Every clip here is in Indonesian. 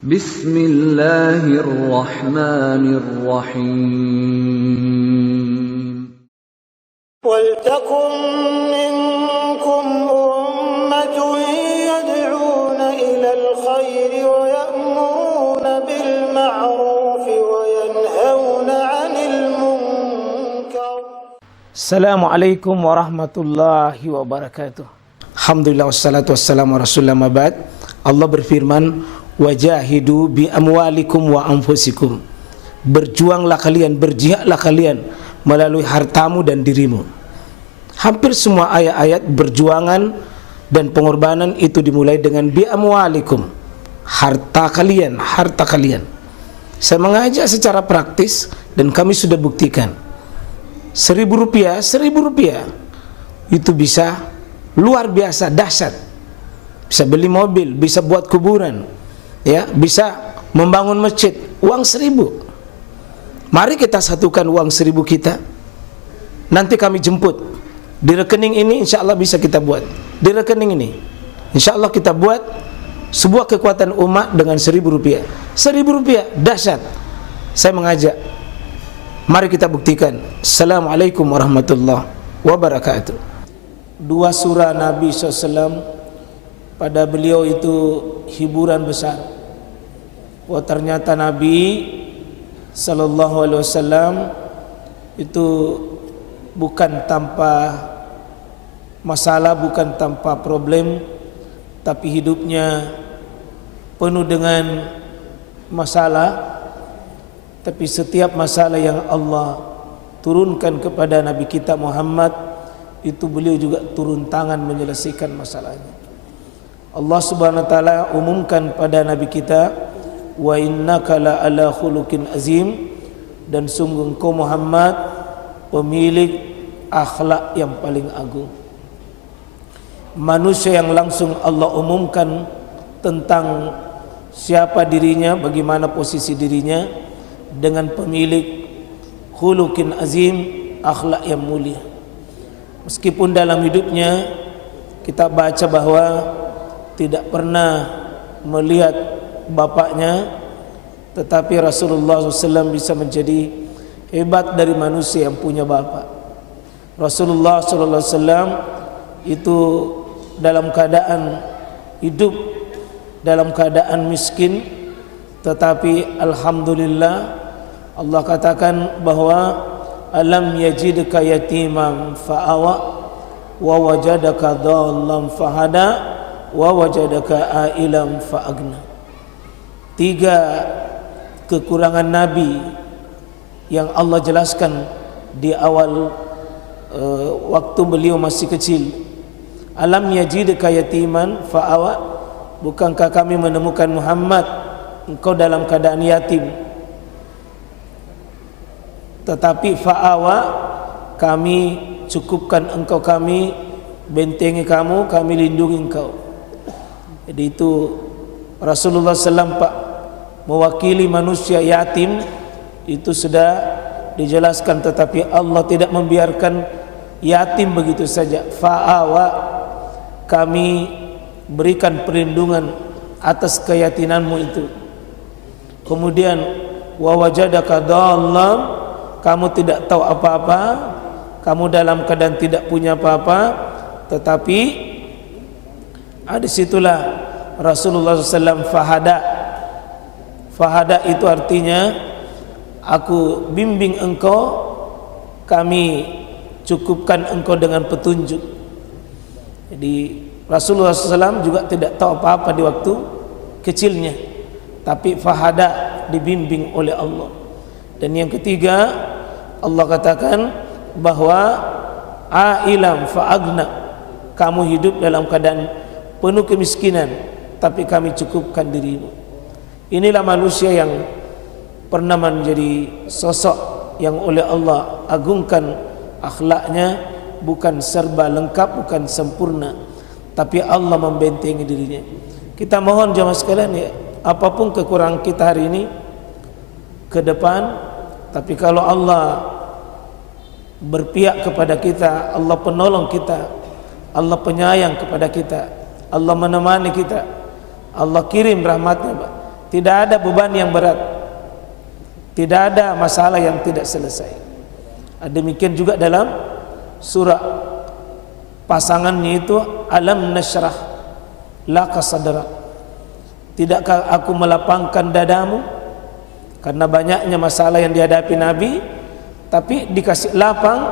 Bismillahirrahmanirrahim. وَلْتَكُنْ مِنْكُمْ أُمَّةٌ يَدْعُونَ إِلَى الْخَيْرِ وَيَأْمُرُونَ بِالْمَعْرُوفِ وَيَنْهَوْنَ عَنِ الْمُنْكَرِ. Assalamualaikum warahmatullahi wabarakatuh. Alhamdulillah wassalatu wassalamu rasulullah mabad. Allah berfirman, wajahidu bi amwalikum wa anfusikum. Berjuanglah kalian, berjihadlah kalian melalui hartamu dan dirimu. Hampir semua ayat-ayat berjuangan dan pengorbanan itu dimulai dengan bi amwalikum, harta kalian, harta kalian. Saya mengajak secara praktis dan kami sudah buktikan. Rp1.000 itu bisa luar biasa dahsyat. Bisa beli mobil, bisa buat kuburan, ya, bisa membangun masjid. Uang 1.000. Mari kita satukan uang 1.000 kita. Nanti kami jemput. Di rekening ini insya Allah bisa kita buat. Di rekening ini insya Allah kita buat sebuah kekuatan umat dengan Rp1.000. Rp1.000 dahsyat. Saya mengajak, mari kita buktikan. Assalamualaikum warahmatullahi wabarakatuh. Dua surah Nabi SAW pada beliau itu hiburan besar. Wah, ternyata Nabi Sallallahu Alaihi Wasallam itu bukan tanpa masalah, bukan tanpa problem, tapi hidupnya penuh dengan masalah. Tapi setiap masalah yang Allah turunkan kepada Nabi kita Muhammad, itu beliau juga turun tangan menyelesaikan masalahnya. Allah Subhanahu wa taala umumkan pada Nabi kita, wa innaka la ala khuluqin azim, dan sungguh engkau Muhammad pemilik akhlak yang paling agung. Manusia yang langsung Allah umumkan tentang siapa dirinya, bagaimana posisi dirinya, dengan pemilik khuluqin azim, akhlak yang mulia. Meskipun dalam hidupnya kita baca bahwa tidak pernah melihat bapaknya, tetapi Rasulullah SAW bisa menjadi hebat dari manusia yang punya bapak. Rasulullah SAW itu dalam keadaan hidup, dalam keadaan miskin, tetapi alhamdulillah Allah katakan bahwa alam yajidka yatiman fa'awa wa wajadaka dhallan fahada wa wajadaka ailam fa'agna. 3 kekurangan Nabi yang Allah jelaskan di awal waktu beliau masih kecil. Alam yajidka yatiman fa'awa, bukankah kami menemukan Muhammad engkau dalam keadaan yatim, tetapi fa'awa, kami cukupkan engkau, kami bentengi kamu, kami lindungi engkau. Jadi itu Rasulullah SAW Pak mewakili manusia yatim, itu sudah dijelaskan, tetapi Allah tidak membiarkan yatim begitu saja. Fa'awa, kami berikan perlindungan atas keyatinanmu itu. Kemudian wa wajadaka dhallan, kamu tidak tahu apa-apa, kamu dalam keadaan tidak punya apa-apa, tetapi disitulah Rasulullah SAW fahada. Fahada itu artinya aku bimbing engkau, kami cukupkan engkau dengan petunjuk. Jadi Rasulullah SAW juga tidak tahu apa-apa di waktu kecilnya, tapi fahada, dibimbing oleh Allah. Dan yang ketiga, Allah katakan bahwa ailam fa'agna, kamu hidup dalam keadaan penuh kemiskinan, tapi kami cukupkan dirimu. Inilah manusia yang pernah menjadi sosok yang oleh Allah agungkan akhlaknya, bukan serba lengkap, bukan sempurna, tapi Allah membentengi dirinya. Kita mohon jemaah sekalian, ya, apapun kekurangan kita hari ini ke depan, tapi kalau Allah berpihak kepada kita, Allah penolong kita, Allah penyayang kepada kita, Allah menemani kita, Allah kirim rahmatnya, Pak. Tidak ada beban yang berat, tidak ada masalah yang tidak selesai. Demikian juga dalam surah pasangannya itu, alam nashrah laka sadrak. Tidakkah aku melapangkan dadamu? Karena banyaknya masalah yang dihadapi Nabi, tapi dikasih lapang,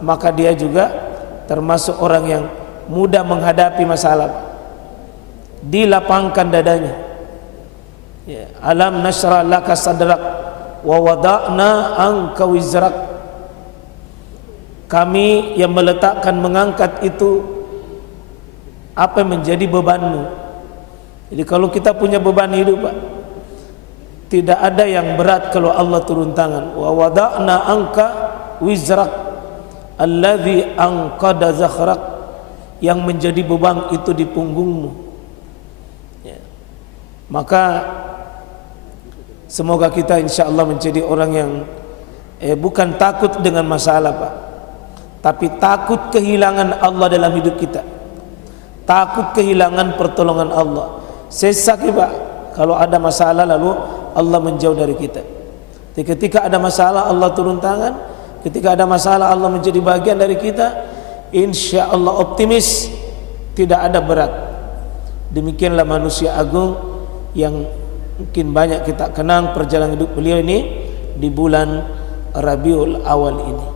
maka dia juga termasuk orang yang mudah menghadapi masalah. Dilapangkan dadanya. Ya, alam nashrah laka sadrak wa wada'na anka wizrak. Kami yang meletakkan, mengangkat itu apa yang menjadi bebanmu. Jadi kalau kita punya beban hidup, Pak, tidak ada yang berat kalau Allah turun tangan. Wa wada'na anka wizrak alladzi anqada zakhrak. Yang menjadi beban itu di punggungmu. Ya. Maka semoga kita insya Allah menjadi orang yang bukan takut dengan masalah, Pak, tapi takut kehilangan Allah dalam hidup kita, takut kehilangan pertolongan Allah. Sesak, Pak, kalau ada masalah lalu Allah menjauh dari kita. Ketika ada masalah Allah turun tangan, ketika ada masalah Allah menjadi bagian dari kita, insya Allah optimis, tidak ada berat. Demikianlah manusia agung yang mungkin banyak kita kenang perjalanan hidup beliau ini di bulan Rabiul Awal ini.